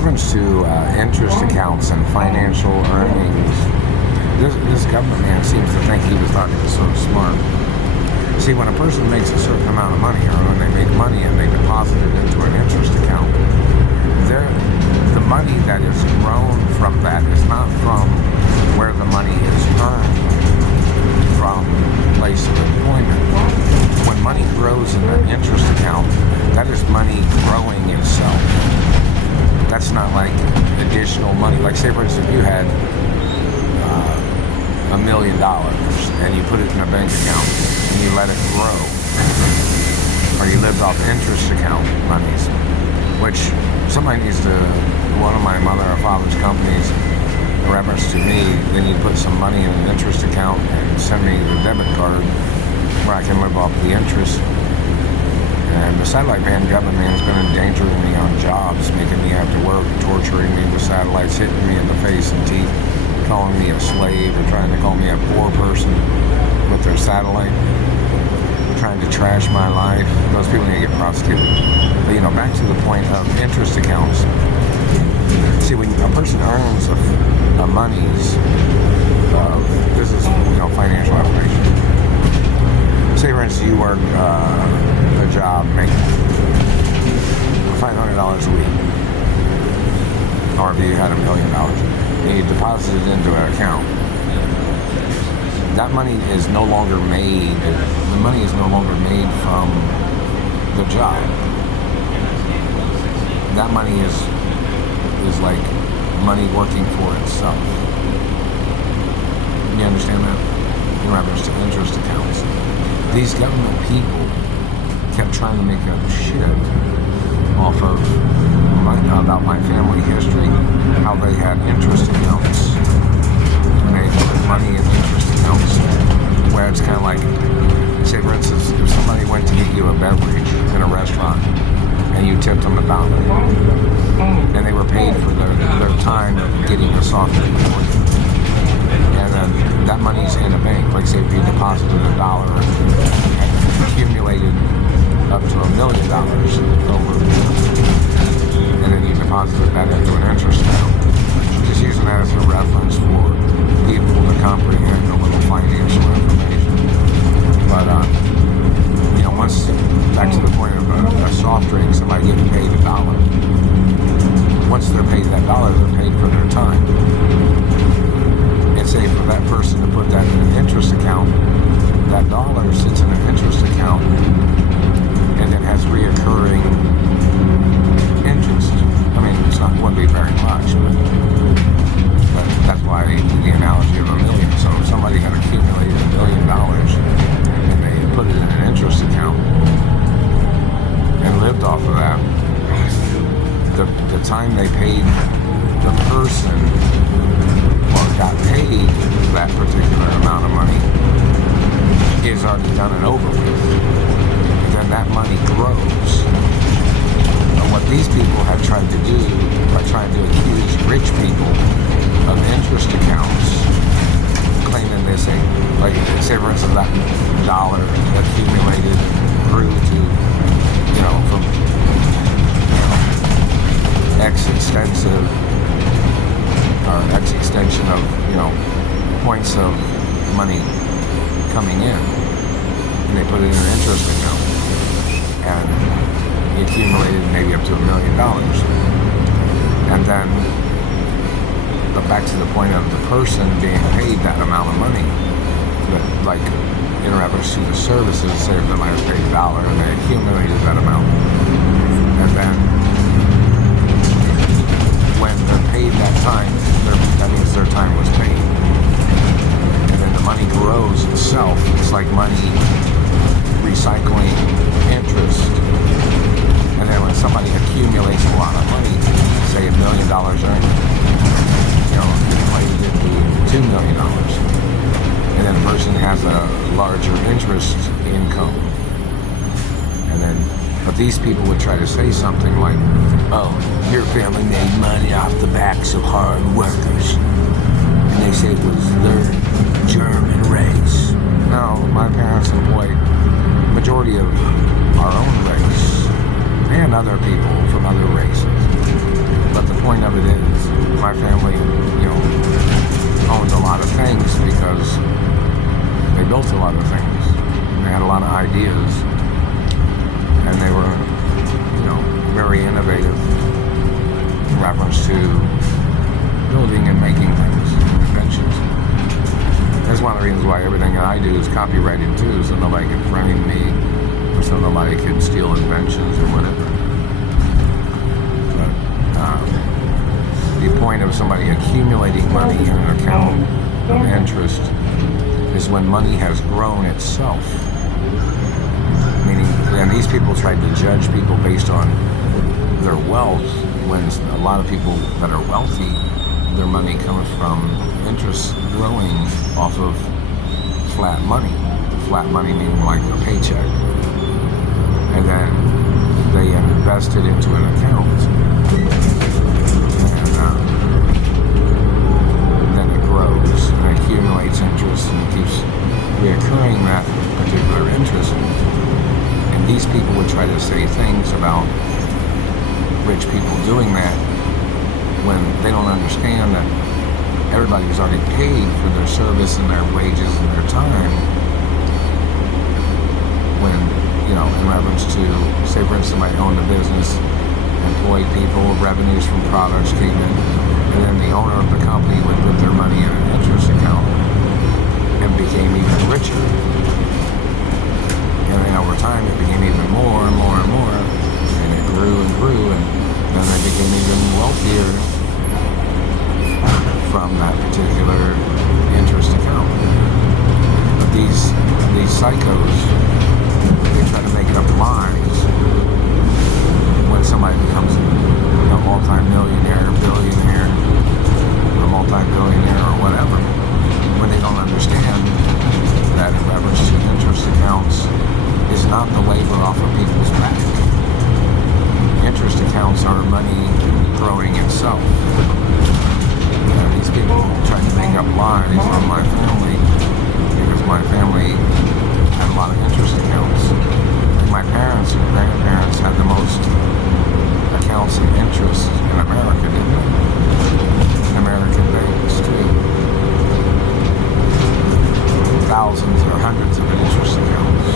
reference to interest accounts and financial earnings, this government man seems to think he was talking so smart. See, when a person makes a certain amount of money, or when they make money and they deposit it into an interest account, the money that is grown from that is not from where the money is earned from place of employment. When money grows in an interest account, that is money growing itself. That's not like additional money. Like, say for instance, if you had $1 million and you put it in a bank account and you let it grow, or you lived off interest account monies, which somebody needs to, one of my mother or father's companies, in reference to me, they need to put some money in an interest account and send me the debit card where I can live off the interest. And the satellite man, government man, has been endangering me on jobs, making me have to work, torturing me with satellites, hitting me in the face and teeth, calling me a slave, or trying to call me a poor person with their satellite, trying to trash my life. Those people need to get prosecuted. But, back to the point of interest accounts. See, when a person earns a monies, this is, financial operation. Say, for instance, you work a job making $500 a week, or if you had $1 million, and you deposit it into an account. That money is no longer made. The money is no longer made from the job. That money is like money working for itself. You understand that? In reference to interest accounts. These government people kept trying to make up shit off of about my family history, how they had interest accounts, and they put money in interest accounts, where it's kind of like, say for instance, if somebody went to get you a beverage in a restaurant, and you tipped them $1, and they were paid for their time of getting a soft drink for you. And then that money's in a bank. Like, say if you deposited $1 and accumulated up to $1 million over, and then you deposited that into an interest account. Just using that as a reference for people to comprehend a little financial information. But once, back to the point of a soft drink, somebody getting paid $1. Once they're paid that $1, they're paid for their time. And say for that person to put that in an interest account, that $1 sits in an interest account and it has reoccurring interest. I mean, wouldn't be very much, but that's why the analogy of $1 million. So if somebody had accumulated $1 million and they put it in an interest account and lived off of that, the time they paid the person or got paid that particular amount of money is already done and over with. Then that money grows. And what these people have tried to do by trying to accuse rich people of interest accounts, claiming they say, like, say for instance, that $1 accumulated grew to, from X extension of, points of money coming in, and they put it in an interest account, and he accumulated maybe up to $1 million. And then, but back to the point of the person being paid that amount of money, but like in reference to the services, say if they might have paid $1 and they accumulated that amount, and then when they're paid that time, that means their time was paid. And then the money grows itself. It's like money recycling interest. And then when somebody accumulates a lot of money, say $1 million earned, accumulated into $2 million. And then the person has a larger interest income. And then, but these people would try to say something like, oh, your family made money off the backs of hard workers. And they say it was their German race. No, my parents employed majority of our own race and other people from other races. But the point reference to building and making things, inventions. That's one of the reasons why everything that I do is copyrighted too, so nobody can frame me, or so nobody can steal inventions or whatever. But the point of somebody accumulating money in an account of interest is when money has grown itself. Meaning, and these people tried to judge people based on their wealth, when a lot of people that are wealthy, their money comes from interest growing off of flat money. Flat money meaning like a paycheck. And then they invest it into an account. And then it grows and it accumulates interest and it keeps reoccurring that particular interest. And these people would try to say things about rich people doing that when they don't understand that everybody was already paid for their service and their wages and their time. When, in reference to, say for instance, somebody owned a business, employed people, revenues from products came in, and then the owner of the company would put their money in an interest account and became even richer. And then over time it became even more and more and more, and it grew and grew, and then they became even wealthier from that particular interest account. But these psychos, they try to make up lies when somebody becomes a multi-millionaire, billionaire, or multi-billionaire, or whatever, when they don't understand that in reference to interest accounts is not the labor off of people's back. Interest accounts are money growing itself. These people tried to make up lies on my family because my family had a lot of interest accounts. My parents and grandparents had the most accounts and interest in America, didn't they? In American banks too. Thousands or hundreds of interest accounts.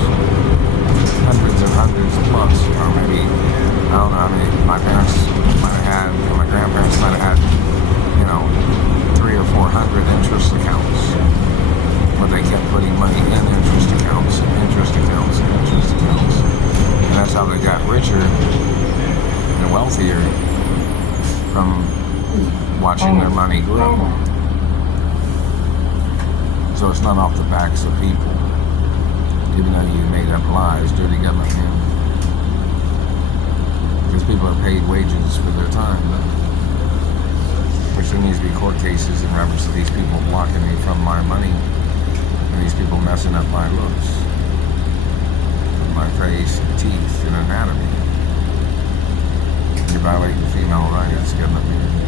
Hundreds and hundreds plus, or maybe, I don't know how many my parents might have had, or my grandparents might have had, 300 or 400 interest accounts, where they kept putting money in interest accounts and interest accounts and interest accounts. And that's how they got richer and wealthier from watching their money grow. So it's not off the backs of people, even though you made up lies, dirty government man. Because people are paid wages for their time. Which there needs to be court cases in reference to these people blocking me from my money and these people messing up my looks, my face, teeth, and anatomy. You're violating female rights, government man.